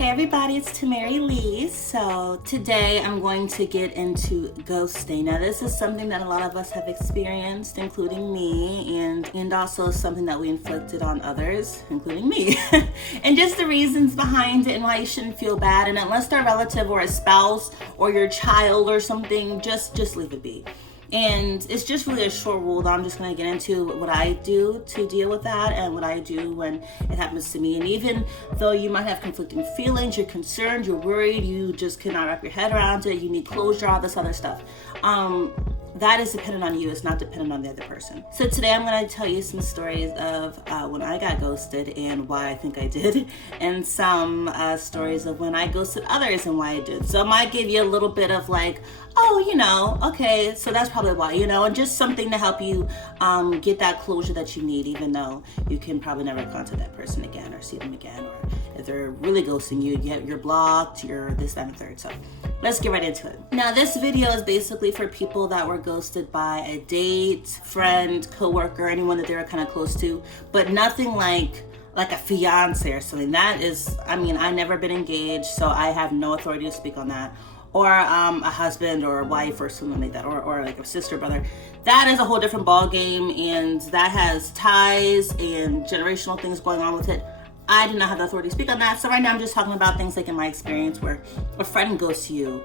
Hey everybody, it's tamerilee. So today I'm going to get into ghosting. Now this is something that a lot of us have experienced, including me, and also something that we inflicted on others, including me. And just the reasons behind it and why you shouldn't feel bad. And unless they're a relative or a spouse or your child or something, just leave it be. And it's just really a short rule that I'm just going to get into what I do to deal with that and what I do when it happens to me. And even though you might have conflicting feelings, you're concerned, you're worried, you just cannot wrap your head around it, you need closure, all this other stuff. That is dependent on you. It's not dependent on the other person. So today I'm going to tell you some stories of when I got ghosted and why I think I did, and some stories of when I ghosted others and why I did. So I might give you a little bit of like, oh, okay, so that's probably why, and just something to help you get that closure that you need, even though you can probably never contact that person again or see them again, or if they're really ghosting you, you're blocked, you're this, that, and third. So let's get right into it. Now, this video is basically for people that were ghosted by a date, friend, coworker, anyone that they were kind of close to, but nothing like a fiance or something. That is, I never been engaged, so I have no authority to speak on that. Or a husband or a wife or something like that, or like a sister, brother. That is a whole different ball game, and that has ties and generational things going on with it. I do not have the authority to speak on that. So right now I'm just talking about things like in my experience where a friend goes to you,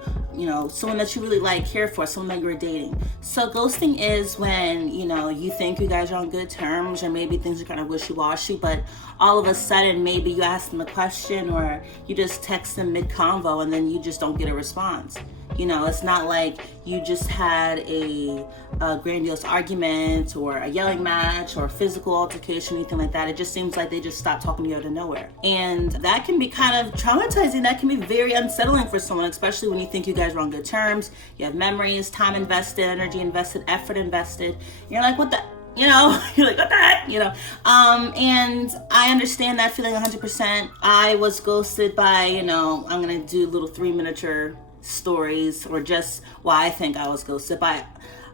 someone that you really care for, someone that you were dating. So ghosting is when, you think you guys are on good terms, or maybe things are kind of wishy-washy, but all of a sudden maybe you ask them a question or you just text them mid-convo and then you just don't get a response. It's not like you just had a grandiose argument or a yelling match or physical altercation, anything like that. It just seems like they just stopped talking to you out of nowhere. And that can be kind of traumatizing. That can be very unsettling for someone, especially when you think you guys are on good terms. You have memories, time invested, energy invested, effort invested. You're like, what the? You're like, what the heck? And I understand that feeling 100%. I was ghosted by, I'm going to do little 3 miniature stories, or just why I think I was ghosted by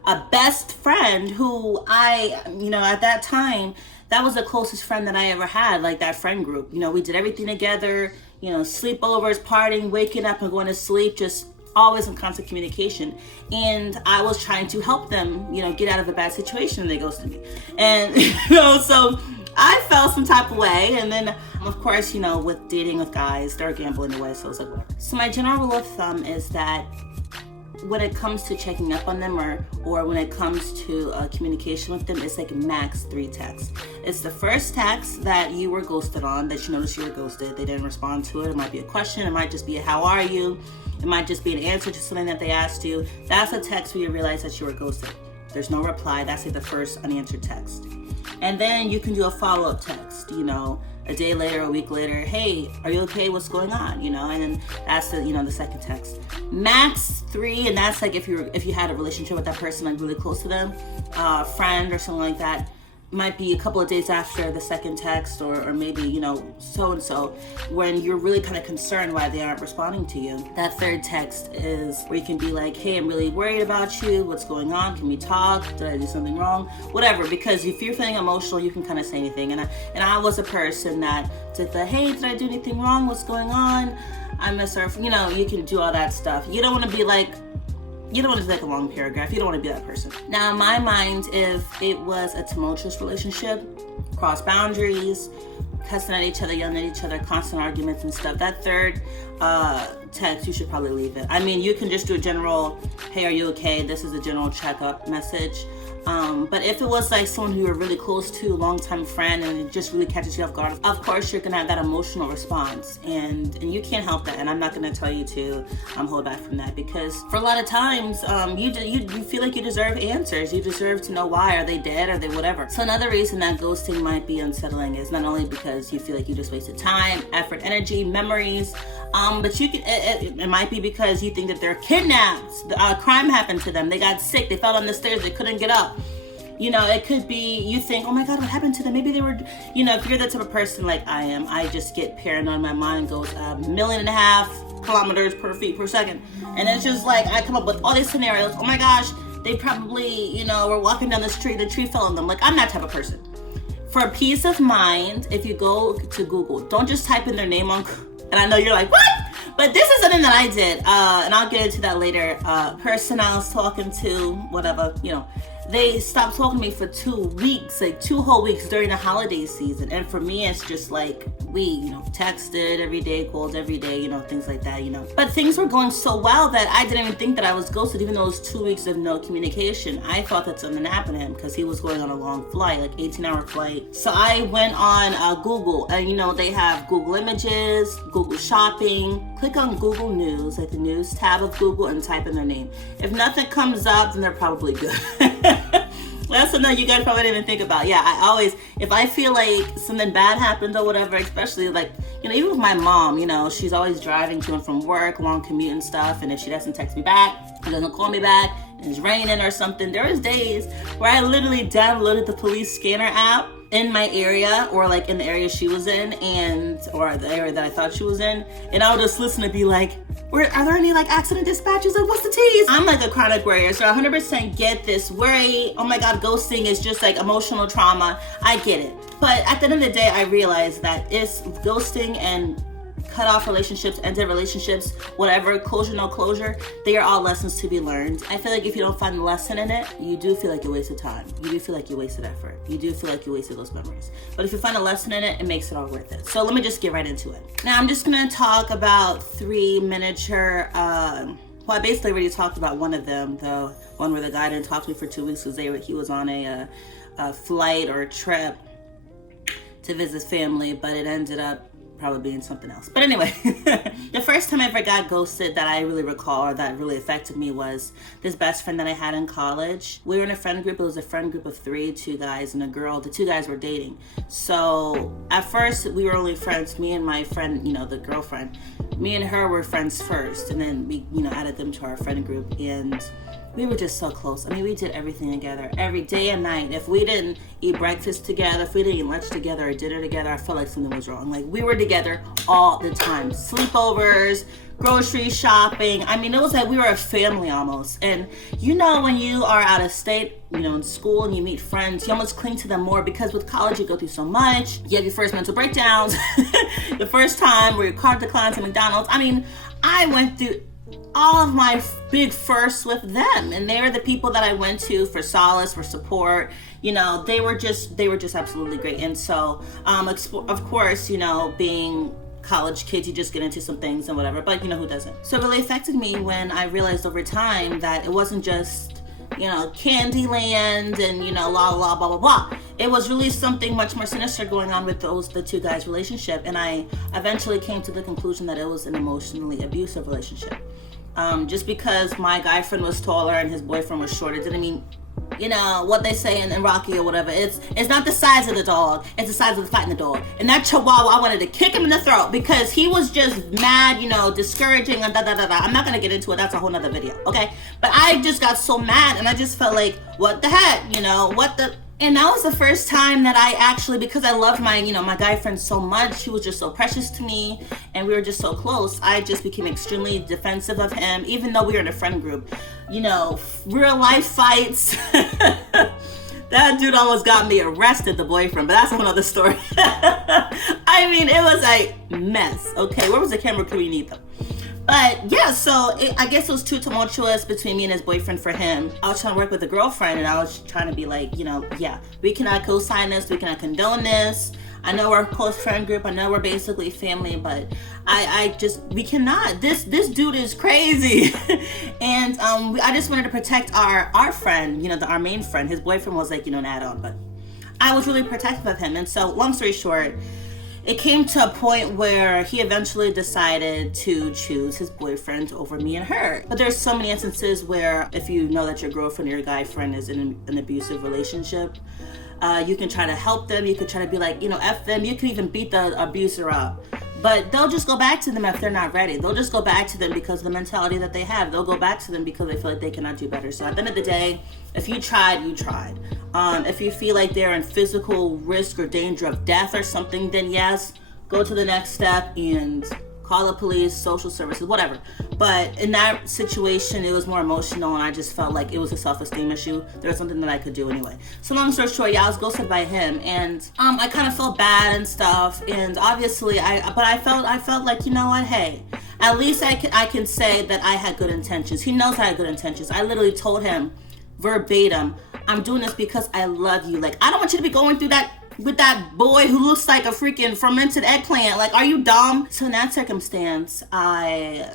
a best friend who at that time, that was the closest friend that I ever had, like that friend group. We did everything together, sleepovers, partying, waking up and going to sleep, just always in constant communication. And I was trying to help them, get out of a bad situation, and they ghosted me. And, so I felt some type of way. And then, of course, with dating with guys, they're gambling away, so it's like whatever. So my general rule of thumb is that when it comes to checking up on them, or when it comes to communication with them, it's like max 3 texts. It's the first text that you were ghosted on, that you noticed you were ghosted, they didn't respond to it. It might be a question, it might just be a how are you, it might just be an answer to something that they asked you. That's a text where you realize that you were ghosted. There's no reply. That's like the first unanswered text. And then you can do a follow-up text, a day later, a week later, hey, are you okay? What's going on? And then that's the second text. Max 3, and that's like if you had a relationship with that person, like really close to them, friend or something like that. Might be a couple of days after the second text, or maybe, so-and-so, when you're really kind of concerned why they aren't responding to you. That third text is where you can be like, hey, I'm really worried about you. What's going on? Can we talk? Did I do something wrong? Whatever, because if you're feeling emotional, you can kind of say anything. And I was a person that did the, hey, did I do anything wrong? What's going on? I miss her. You can do all that stuff. You don't want to be like, you don't want to take a long paragraph. You don't want to be that person. Now, in my mind, if it was a tumultuous relationship, cross boundaries, cussing at each other, yelling at each other, constant arguments and stuff, that third text, you should probably leave it. You can just do a general, hey, are you okay? This is a general checkup message. But if it was like someone who you're really close to, a longtime friend, and it just really catches you off guard, of course you're gonna have that emotional response, and you can't help that. And I'm not gonna tell you to hold back from that, because for a lot of times you feel like you deserve answers. You deserve to know why. Are they dead? Are they whatever? So another reason that ghosting might be unsettling is not only because you feel like you just wasted time, effort, energy, memories, but it might be because you think that they're kidnapped. A crime happened to them. They got sick. They fell on the stairs. They couldn't get up. It could be you think, oh my God, what happened to them? Maybe they were, if you're the type of person like I am, I just get paranoid. My mind goes 1.5 million kilometers per feet per second. And it's just like, I come up with all these scenarios. Oh my gosh, they probably, were walking down the street, the tree fell on them. Like, I'm that type of person. For peace of mind, if you go to Google, don't just type in their name on And I know you're like, what? But this is something that I did, and I'll get into that later. Person I was talking to, whatever, they stopped talking to me for 2 weeks, like 2 whole weeks during the holiday season. And for me, it's just like we, texted every day, called every day, things like that, But things were going so well that I didn't even think that I was ghosted, even though it was 2 weeks of no communication. I thought that something happened to him because he was going on a long flight, like 18-hour flight. So I went on Google, and they have Google Images, Google Shopping. Click on Google News, like the news tab of Google, and type in their name. If nothing comes up, then they're probably good. That's something you guys probably didn't even think about. Yeah, I always, if I feel like something bad happened or whatever, especially like, even with my mom, she's always driving to and from work, long commute and stuff. And if she doesn't text me back, or doesn't call me back, and it's raining or something, there was days where I literally downloaded the police scanner app in my area, or like in the area she was in, or the area that I thought she was in, and I would just listen and be like, are there any like accident dispatches? Like, what's the tease? I'm like a chronic worrier, so I 100% get this worry. Oh my God, ghosting is just like emotional trauma. I get it. But at the end of the day, I realized that it's ghosting and cut off relationships, ended relationships, whatever, closure, no closure, they are all lessons to be learned. I feel like if you don't find the lesson in it, you do feel like you wasted time. You do feel like you wasted effort. You do feel like you wasted those memories. But if you find a lesson in it, it makes it all worth it. So let me just get right into it. Now I'm just gonna talk about 3 miniature, well, I basically already talked about one of them, the one where the guy didn't talk to me for 2 weeks because he was on a flight or a trip to visit family, but it ended up probably being something else. But anyway, the first time I ever got ghosted that I really recall, or that really affected me, was this best friend that I had in college. We were in a friend group. It was a friend group of 3, 2 guys and a girl. The 2 guys were dating. So at first we were only friends, me and my friend, the girlfriend. Me and her were friends first, and then we, added them to our friend group, and we were just so close. I mean, we did everything together, every day and night. If we didn't eat breakfast together, if we didn't eat lunch together or dinner together, I felt like something was wrong. Like, we were together all the time. Sleepovers, grocery shopping. I mean, it was like we were a family almost. And when you are out of state, in school, and you meet friends, you almost cling to them more, because with college you go through so much. You have your first mental breakdowns, the first time where your card declines at McDonald's. I mean, I went through all of my big firsts with them, and they were the people that I went to for solace, for support. They were just absolutely great. And so of course, being college kids, you just get into some things and whatever, but who doesn't? So it really affected me when I realized over time that it wasn't just Candyland and la la blah blah blah. It was really something much more sinister going on with the 2 guys' relationship, and I eventually came to the conclusion that it was an emotionally abusive relationship. Just because my guy friend was taller and his boyfriend was shorter didn't mean, what they say in Rocky or whatever. It's not the size of the dog, it's the size of the fighting the dog. And that Chihuahua, I wanted to kick him in the throat because he was just mad, discouraging and da da da da. I'm not gonna get into it, that's a whole nother video, okay? But I just got so mad, and I just felt like, what the heck, And that was the first time that I actually, because I loved my guy friend so much, he was just so precious to me, and we were just so close, I just became extremely defensive of him, even though we were in a friend group. Real life fights. That dude almost got me arrested, the boyfriend, but that's a whole other story. I mean, it was a mess. Okay, where was the camera crew? You need them. But yeah, so I guess it was too tumultuous between me and his boyfriend for him. I was trying to work with a girlfriend, and I was trying to be like, yeah, we cannot co-sign this, we cannot condone this. I know we're a close friend group, I know we're basically family, but we cannot. This dude is crazy. And I just wanted to protect our friend, our main friend. His boyfriend was like, an add-on, but I was really protective of him. And so, long story short, it came to a point where he eventually decided to choose his boyfriend over me and her. But there's so many instances where if you know that your girlfriend or your guy friend is in an abusive relationship, you can try to help them. You can try to be like, F them. You can even beat the abuser up. But they'll just go back to them if they're not ready. They'll just go back to them because of the mentality that they have. They'll go back to them because they feel like they cannot do better. So at the end of the day, if you tried, you tried. If you feel like they're in physical risk or danger of death or something, then yes, go to the next step and call the police, social services, whatever. But in that situation, it was more emotional, and I just felt like it was a self-esteem issue. There was something that I could do anyway. So long story short, yeah, I was ghosted by him, and I kind of felt bad and stuff. And obviously, I felt like, you know what? Hey, at least I can say that I had good intentions. He knows I had good intentions. I literally told him verbatim, I'm doing this because I love you. Like, I don't want you to be going through that with that boy who looks like a freaking fermented eggplant. Like, are you dumb? So in that circumstance, the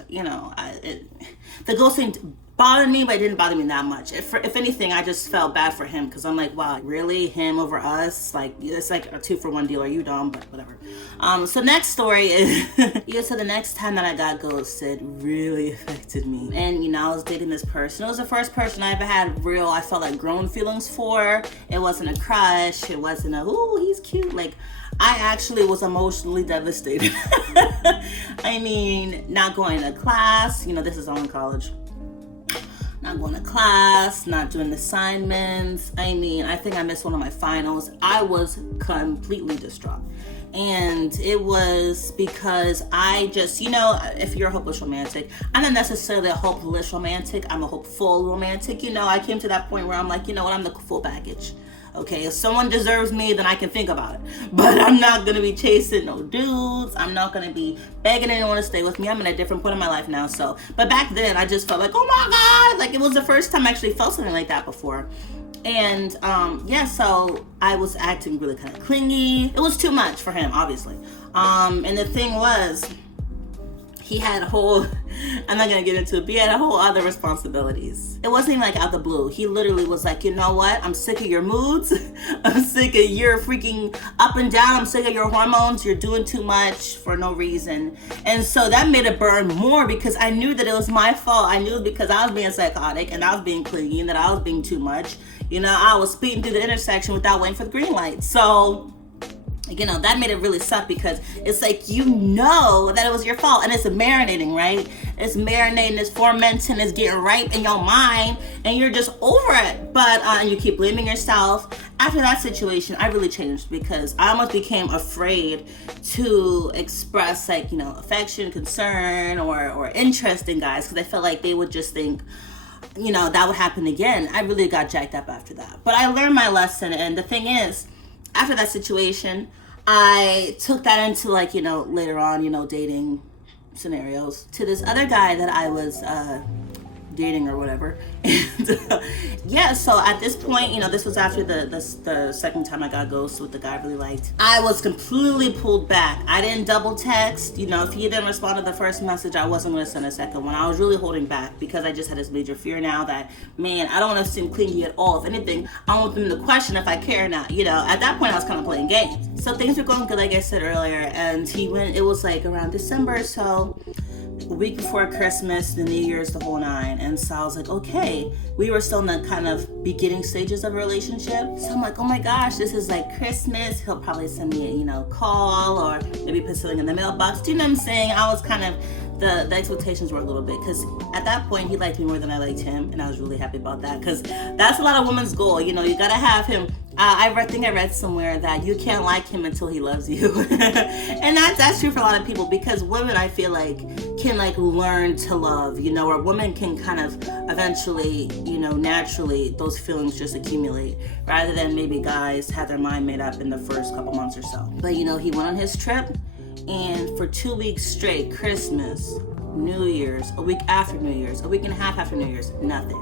ghosting bothered me, but it didn't bother me that much. If anything, I just felt bad for him, because I'm like, wow, really? Him over us? Like, it's like a 2-for-1 deal. Are you dumb? But whatever. So next story is, so the next time that I got ghosted really affected me. And, I was dating this person. It was the first person I ever had I felt like grown feelings for. It wasn't a crush. It wasn't ooh, he's cute. Like, I actually was emotionally devastated. I mean, not going to class. This is all in college. Not going to class, not doing assignments. I mean, I think I missed one of my finals. I was completely distraught. And it was because I just, if you're a hopeless romantic, I'm not necessarily a hopeless romantic. I'm a hopeful romantic. I came to that point where I'm like, I'm the full package. Okay, if someone deserves me, then I can think about it. But I'm not going to be chasing no dudes. I'm not going to be begging anyone to stay with me. I'm in a different point in my life now. But back then, I just felt like, oh my God. Like, it was the first time I actually felt something like that before. And, so I was acting really kind of clingy. It was too much for him, obviously. And the thing was, he had I'm not going to get into it, but he had a whole other responsibilities. It wasn't even like out the blue. He literally was like, you know what? I'm sick of your moods. I'm sick of your freaking up and down. I'm sick of your hormones. You're doing too much for no reason. And so that made it burn more, because I knew that it was my fault. I knew it because I was being psychotic and I was being clingy and that I was being too much. I was speeding through the intersection without waiting for the green light. So that made it really suck, because it's like, that it was your fault, and it's marinating, right? It's marinating, it's fermenting, it's getting ripe in your mind, and you're just over it. But, and you keep blaming yourself. After that situation, I really changed, because I almost became afraid to express, affection, concern, or interest in guys, because I felt like they would just think, that would happen again. I really got jacked up after that. But I learned my lesson, and the thing is, after that situation, I took that into later on, dating scenarios, to this other guy that I was dating or whatever. And so at this point, this was after the second time I got ghosted with the guy I really liked. I was completely pulled back. I didn't double text. If he didn't respond to the first message, I wasn't going to send a second one. I was really holding back, because I just had this major fear now that, man, I don't want to seem clingy at all. If anything, I want them to question if I care or not. At that point, I was kind of playing games. So things were going good, like I said earlier, and it was like around December, so a week before Christmas, the New Year's, the whole nine. And so I was like, okay, we were still in the kind of beginning stages of a relationship. So I'm like, oh my gosh, this is like Christmas. He'll probably send me a, call, or maybe put something in the mailbox. Do you know what I'm saying? I was kind of, the expectations were a little bit, because at that point, he liked me more than I liked him. And I was really happy about that, because that's a lot of women's goal. You gotta have him. I think I read somewhere that you can't like him until he loves you. And that's true for a lot of people, because women, I feel like, can learn to love, or women can kind of eventually, naturally, those feelings just accumulate, rather than maybe guys have their mind made up in the first couple months or so. But he went on his trip, and for 2 weeks straight, Christmas, New Year's, a week after New Year's, a week and a half after New Year's, nothing.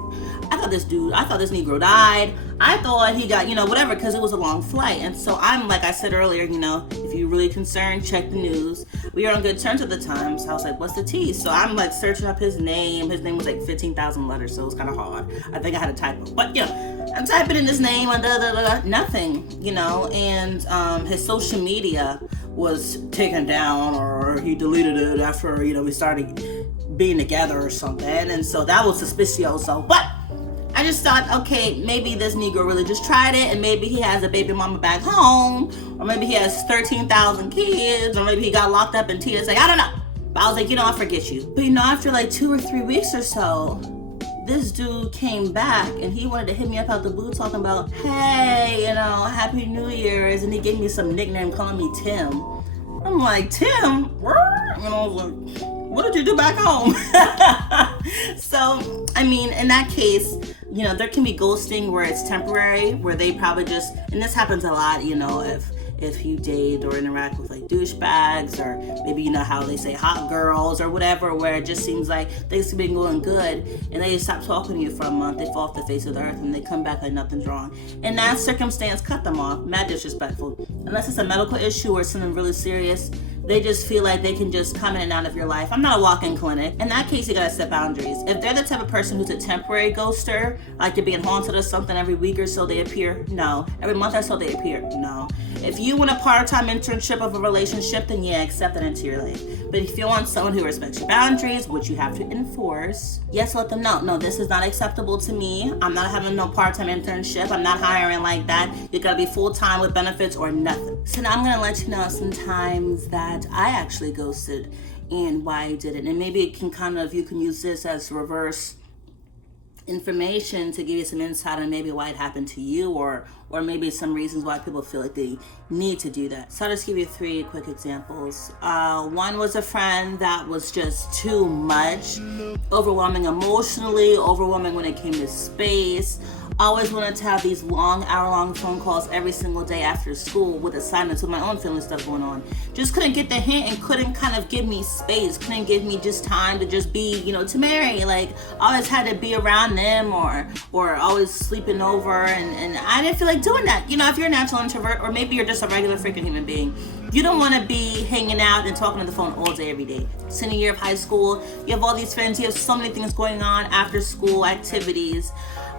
I thought this Negro died. I thought he got, whatever, because it was a long flight. And so I'm, like I said earlier, if you're really concerned, check the news. We were on good terms at the time, so I was like, what's the tea? So I'm searching up his name. His name was 15,000 letters, so it was kind of hard. I think I had a typo. But, I'm typing in his name, and nothing, and his social media was taken down, or he deleted it after, we started being together or something. And so that was suspicioso. But I just thought, okay, maybe this Negro really just tried it, and maybe he has a baby mama back home, or maybe he has 13,000 kids, or maybe he got locked up in TSA. I don't know. But I was like, I forget you. But after 2 or 3 weeks or so, this dude came back, and he wanted to hit me up out the blue, talking about, hey, Happy New Year's, and he gave me some nickname calling me Tim. I'm like, Tim, and I was like, what did you do back home? So, I mean, in that case, there can be ghosting where it's temporary, where they probably just, and this happens a lot, if you date or interact with like douchebags, or maybe how they say hot girls or whatever, where it just seems like things have been going good and they stop talking to you for a month, they fall off the face of the earth, and they come back like nothing's wrong. In that circumstance, cut them off. Mad disrespectful. Unless it's a medical issue or something really serious, they just feel like they can just come in and out of your life. I'm not a walk-in clinic. In that case, you gotta set boundaries. If they're the type of person who's a temporary ghoster, like you're being haunted or something every week or so they appear, no. Every month or so they appear, no. If you want a part-time internship of a relationship, then yeah, accept that into your life. But if you want someone who respects your boundaries, which you have to enforce, yes, let them know. No, this is not acceptable to me. I'm not having no part-time internship. I'm not hiring like that. You gotta be full-time with benefits or nothing. So now I'm gonna let you know sometimes that I actually ghosted and why I did it. And maybe it can you can use this as reverse information to give you some insight on maybe why it happened to you, or maybe some reasons why people feel like they need to do that. So I'll just give you 3 quick examples. One was a friend that was just too much, overwhelming emotionally, overwhelming when it came to space. Always wanted to have these long, hour-long phone calls every single day after school with assignments, with my own family stuff going on. Just couldn't get the hint and couldn't kind of give me space, couldn't give me just time to just be, Tameri. Like, always had to be around them or always sleeping over, and I didn't feel like doing that. If you're a natural introvert, or maybe you're just a regular freaking human being, you don't want to be hanging out and talking on the phone all day, every day. Senior year of high school, you have all these friends, you have so many things going on, after school activities.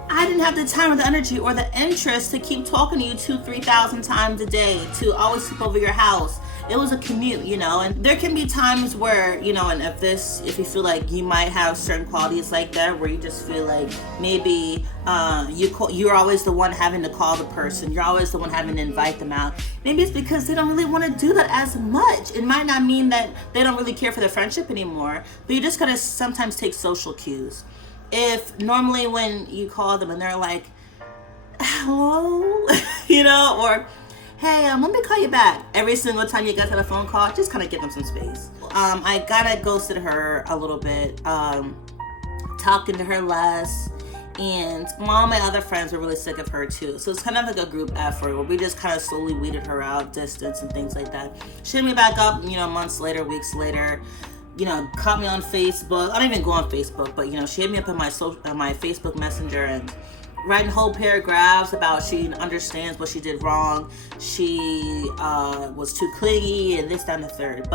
I didn't have the time or the energy or the interest to keep talking to you 2,000-3,000 times a day, to always sleep over your house. It was a commute, and there can be times where, and if you feel like you might have certain qualities like that, where you just feel like maybe you're always the one having to call the person, you're always the one having to invite them out. Maybe it's because they don't really want to do that as much. It might not mean that they don't really care for the friendship anymore, but you just gotta sometimes take social cues. If normally when you call them and they're like, hello, or hey, let me call you back. Every single time you guys have a phone call, just kind of give them some space. I kind of ghosted her a little bit, talking to her less, and all my other friends were really sick of her too. So it's kind of like a group effort where we just kind of slowly weeded her out, distance and things like that. She hit me back up, months later, weeks later. Caught me on Facebook. I don't even go on Facebook, but she hit me up on my Facebook Messenger and writing whole paragraphs about she understands what she did wrong. She was too clingy and this, that, and the third.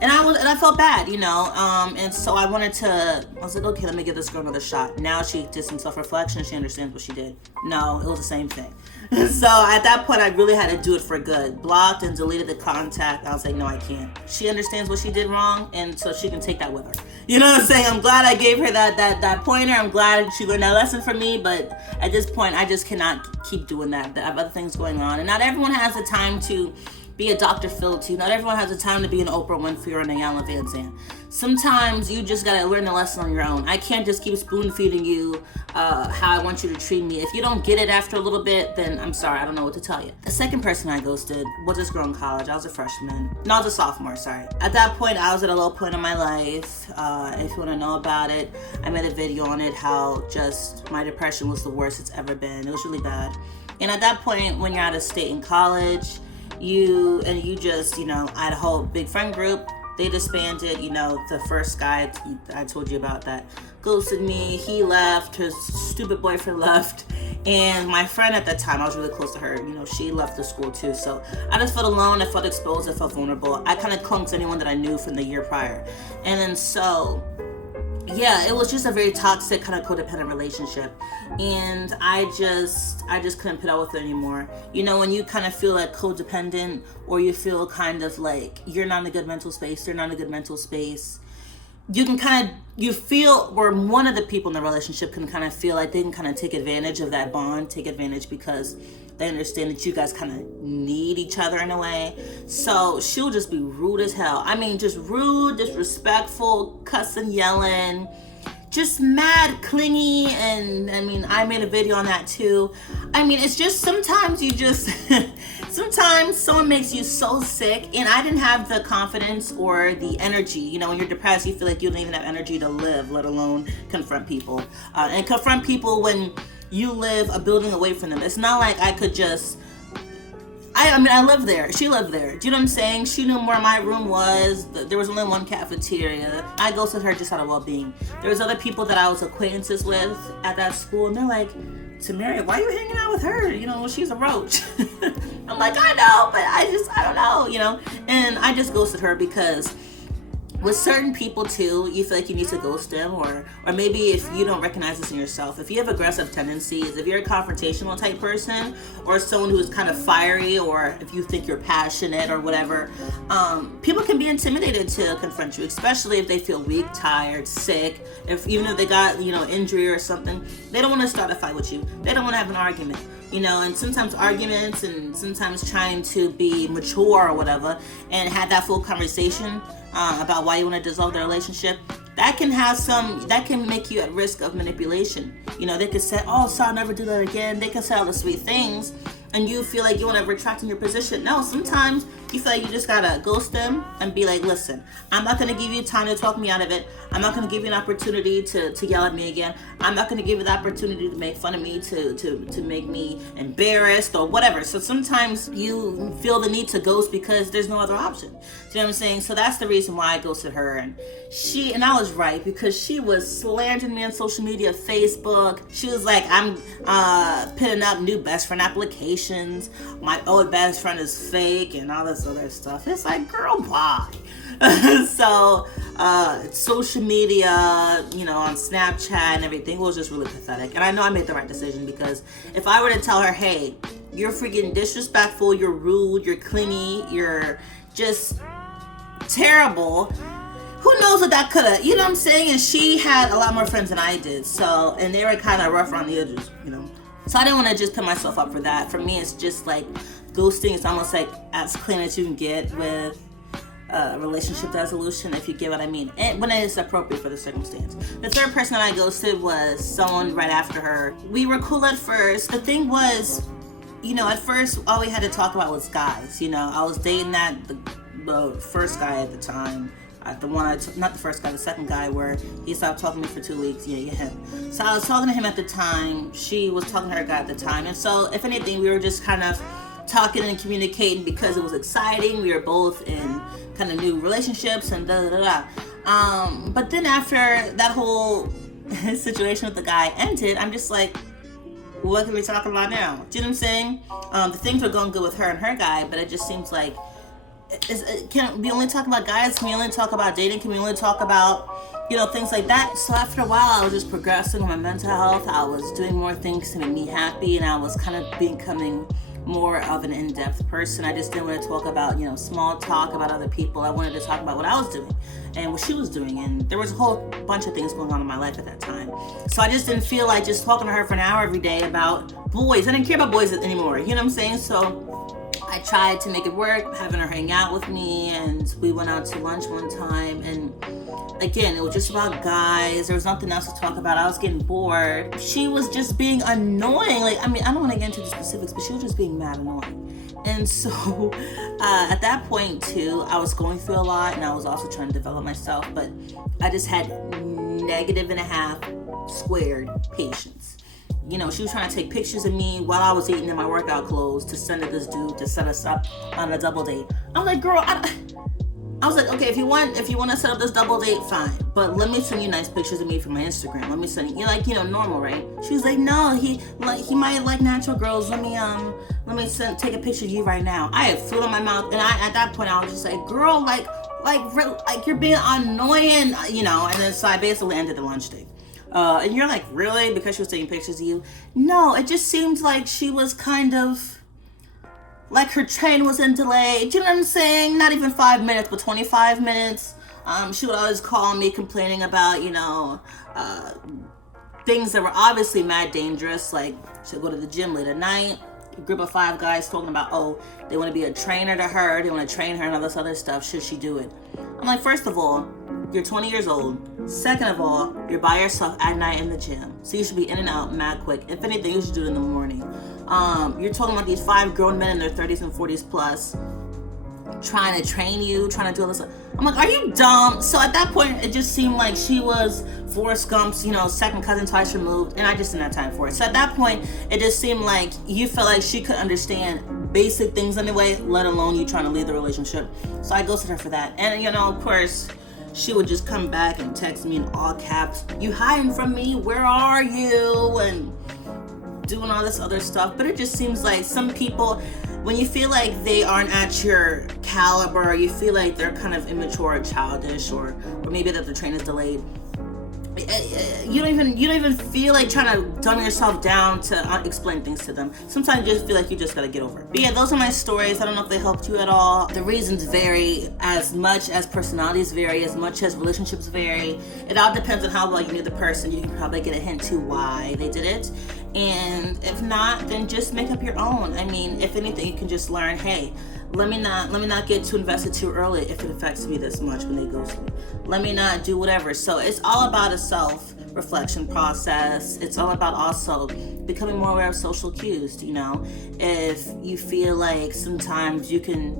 And I felt bad, and so I was like, okay, let me give this girl another shot. Now she did some self-reflection. She understands what she did. No, it was the same thing. So at that point, I really had to do it for good. Blocked and deleted the contact. I was like, no, I can't. She understands what she did wrong, and so she can take that with her. You know what I'm saying? I'm glad I gave her that pointer. I'm glad she learned that lesson from me, but at this point, I just cannot keep doing that. I have other things going on, and not everyone has the time to be a Dr. Phil too. Not everyone has the time to be an Oprah Winfrey or an Ayanna Van Zandt. Sometimes you just gotta learn the lesson on your own. I can't just keep spoon feeding you how I want you to treat me. If you don't get it after a little bit, then I'm sorry, I don't know what to tell you. The second person I ghosted was this girl in college. I was a freshman. No, I was a sophomore, sorry. At that point, I was at a low point in my life. If you wanna know about it, I made a video on it, how just my depression was the worst it's ever been. It was really bad. And at that point, when you're out of state in college, you just, I had a whole big friend group. They disbanded, the first guy I told you about that ghosted me. He left, his stupid boyfriend left, and my friend at that time, I was really close to her, she left the school too. So I just felt alone, I felt exposed, I felt vulnerable. I kind of clung to anyone that I knew from the year prior. And then so, yeah, it was just a very toxic kind of codependent relationship, and I just couldn't put up with it anymore. When you kind of feel like codependent, or you feel kind of like you're not in a good mental space, they're not in a good mental space, you feel, or one of the people in the relationship can kind of feel like they can kind of take advantage of that bond, take advantage because they understand that you guys kind of need each other in a way. So she'll just be rude as hell. I mean, just rude, disrespectful, cussing, yelling, just mad clingy. And I mean, I made a video on that too. I mean, it's just sometimes you just sometimes someone makes you so sick, and I didn't have the confidence or the energy. You know, when you're depressed, you feel like you don't even have energy to live, let alone confront people. And confront people when you live a building away from them. It's not like I could just, I mean, I lived there. She lived there. Do you know what I'm saying? She knew where my room was. There was only one cafeteria. I ghosted her just out of well-being. There was other people that I was acquaintances with at that school, and they're like, Tameri, why are you hanging out with her? You know, she's a roach. I'm like, I know, but I don't know, you know? And I just ghosted her because with certain people too, you feel like you need to ghost them, or maybe if you don't recognize this in yourself, if you have aggressive tendencies, if you're a confrontational type person, or someone who is kind of fiery, or if you think you're passionate or whatever, people can be intimidated to confront you, especially if they feel weak, tired, sick, even if they got, you know, injury or something. They don't want to start a fight with you. They don't want to have an argument. You know, and sometimes arguments and sometimes trying to be mature or whatever and have that full conversation about why you want to dissolve the relationship, that can make you at risk of manipulation. You know, they could say, oh, so I'll never do that again. They can say all the sweet things, and you feel like you want to retract in your position. No, sometimes you feel like you just gotta ghost them and be like, listen, I'm not gonna give you time to talk me out of it. I'm not gonna give you an opportunity to yell at me again. I'm not gonna give you the opportunity to make fun of me, to make me embarrassed or whatever. So sometimes you feel the need to ghost because there's no other option. Do you know what I'm saying? So that's the reason why I ghosted her. And I was right, because she was slandering me on social media, Facebook. She was like, I'm pinning up new best friend applications. My old best friend is fake and all this other stuff. It's like, girl, why? So social media, you know, on Snapchat and everything was just really pathetic. And I know I made the right decision, because if I were to tell her, hey, you're freaking disrespectful, you're rude, you're clingy, you're just terrible, who knows what that could have, you know what I'm saying? And she had a lot more friends than I did, so, and they were kind of rough around the edges, you know. So I didn't want to just put myself up for that. For me, it's just like ghosting. It's almost like as clean as you can get with relationship resolution, if you get what I mean, and when it is appropriate for the circumstance. The third person that I ghosted was someone right after her. We were cool at first. The thing was, you know, at first all we had to talk about was guys. You know, I was dating the first guy at the time. Not the first guy, the second guy, where he stopped talking to me for 2 weeks. Yeah, him. So I was talking to him at the time. She was talking to her guy at the time. And so, if anything, we were just kind of talking and communicating because it was exciting. We were both in kind of new relationships and but then after that whole situation with the guy ended, I'm just like, what can we talk about now? Do you know what I'm saying? The things were going good with her and her guy, but it just seems like, can we only talk about guys? Can we only talk about dating? Can we only talk about, you know, things like that? So after a while, I was just progressing with my mental health. I was doing more things to make me happy, and I was kind of becoming more of an in-depth person. I just didn't want to talk about, you know, small talk about other people. I wanted to talk about what I was doing and what she was doing, and there was a whole bunch of things going on in my life at that time. So I just didn't feel like just talking to her for an hour every day about boys. I didn't care about boys anymore, you know what I'm saying? So I tried to make it work, having her hang out with me, and we went out to lunch one time, and again, it was just about guys. There was nothing else to talk about. I was getting bored. She was just being annoying. Like, I mean, I don't want to get into the specifics, but she was just being mad annoying. And so at that point too, I was going through a lot, and I was also trying to develop myself, but I just had -1/2 squared patience. You know, she was trying to take pictures of me while I was eating in my workout clothes to send to this dude to set us up on a double date. I'm like, girl, I was like, okay, if you want to set up this double date, fine, but let me send you nice pictures of me from my Instagram. Let me send you, like, you know, normal, right? She was like, no, he might like natural girls. Let me take a picture of you right now. I had food in my mouth, and at that point I was just like, girl, like you're being annoying, you know. And then so I basically ended the lunch date. And you're like, really? Because she was taking pictures of you? No, it just seemed like she was kind of like her train was in delay. Do you know what I'm saying? Not even 5 minutes, but 25 minutes. She would always call me complaining about, you know, things that were obviously mad dangerous. Like, she'd go to the gym late at night. A group of 5 guys talking about, oh, they want to be a trainer to her. They want to train her and all this other stuff. Should she do it? I'm like, first of all, You're 20 years old. Second of all, you're by yourself at night in the gym. So you should be in and out mad quick. If anything, you should do it in the morning. You're talking about these 5 grown men in their 30s and 40s plus trying to train you, trying to do all this. I'm like, are you dumb? So at that point, it just seemed like she was Forrest Gump's, second cousin twice removed, and I just didn't have time for it. So at that point, it just seemed like you felt like she could understand basic things anyway, let alone you trying to leave the relationship. So I ghosted her for that. And, of course, she would just come back and text me in all caps, "You hiding from me? Where are you?" And doing all this other stuff. But it just seems like some people, when you feel like they aren't at your caliber, or you feel like they're kind of immature or childish, or maybe that the train is delayed, you don't even feel like trying to dumb yourself down to explain things to them. Sometimes you just feel like you just gotta get over it. But yeah, those are my stories. I don't know if they helped you at all. The reasons vary as much as personalities vary, as much as relationships vary. It all depends on how well you knew the person. You can probably get a hint to why they did it. And if not, then just make up your own. I mean, if anything, you can just learn, hey, let me not get too invested too early if it affects me this much when they ghost me. Let me not do whatever. So it's all about a self-reflection process. It's all about also becoming more aware of social cues. If you feel like sometimes you can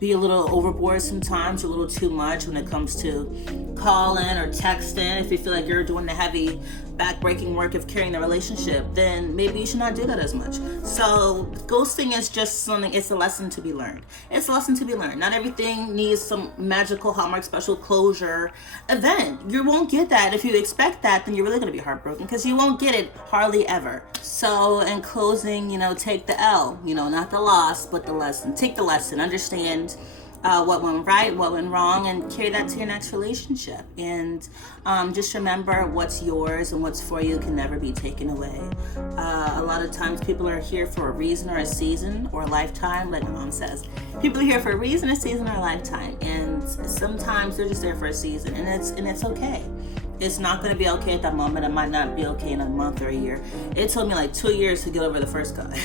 be a little overboard sometimes, a little too much when it comes to calling or texting. If you feel like you're doing the heavy back-breaking work of carrying the relationship, then maybe you should not do that as much. So ghosting is just something, it's a lesson to be learned. It's a lesson to be learned. Not everything needs some magical Hallmark special closure event. You won't get that. If you expect that, then you're really going to be heartbroken, because you won't get it hardly ever. So in closing, take the L, not the loss, but the lesson. Take the lesson, understand what went right, what went wrong, and carry that to your next relationship. And just remember, what's yours and what's for you can never be taken away. A lot of times people are here for a reason or a season or a lifetime, like my mom says. People are here for a reason, a season, or a lifetime. And sometimes they're just there for a season, and it's okay. It's not going to be okay at that moment. It might not be okay in a month or a year. It took me like 2 years to get over the first guy.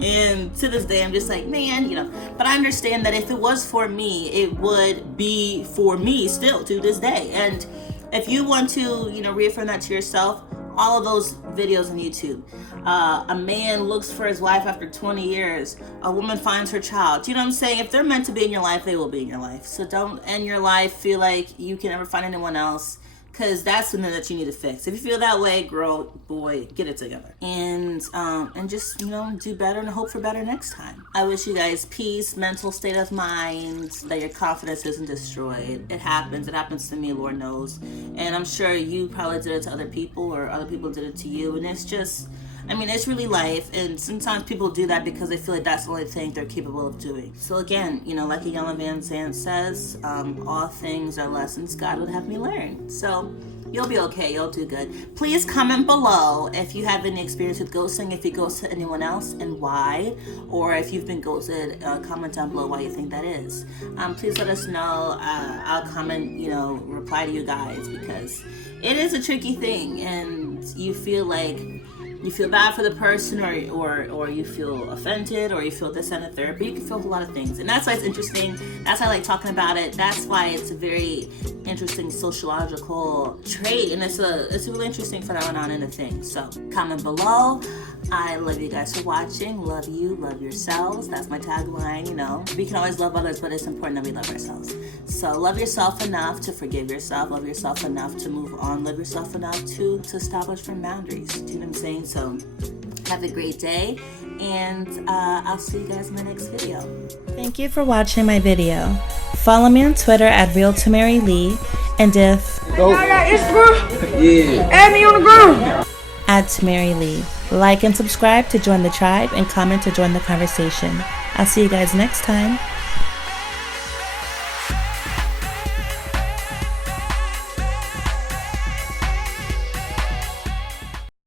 And to this day, I'm just like, man, but I understand that if it was for me, it would be for me still to this day. And if you want to, reaffirm that to yourself, all of those videos on YouTube. A man looks for his wife after 20 years. A woman finds her child. You know what I'm saying? If they're meant to be in your life, they will be in your life. So don't end your life feel like you can never find anyone else, because that's something that you need to fix. If you feel that way, girl, boy, get it together. And just, do better and hope for better next time. I wish you guys peace, mental state of mind, that your confidence isn't destroyed. It happens. It happens to me, Lord knows. And I'm sure you probably did it to other people, or other people did it to you. And it's just, it's really life, and sometimes people do that because they feel like that's the only thing they're capable of doing. So again, like a Yellow Van Zandt says, all things are lessons God would have me learn. So you'll be okay, you'll do good. Please comment below if you have any experience with ghosting, if you ghosted anyone else and why, or if you've been ghosted, comment down below why you think that is. Please let us know. I'll comment, reply to you guys, because it is a tricky thing, and you feel bad for the person, or you feel offended, or you feel this and the third, but you can feel a lot of things. And that's why it's interesting. That's why I like talking about it. That's why it's a very interesting sociological trait, and it's a really interesting phenomenon and a thing. So comment below. I love you guys for watching. Love you, love yourselves. That's my tagline. We can always love others, but it's important that we love ourselves. So love yourself enough to forgive yourself. Love yourself enough to move on. Love yourself enough to establish firm boundaries. Do you know what I'm saying? So have a great day, and I'll see you guys in the next video. Thank you for watching my video. Follow me on Twitter at realtamerilee, and if I got Instagram, yeah, add me on the ground at tamerilee. Like and subscribe to join the tribe, and comment to join the conversation. I'll see you guys next time.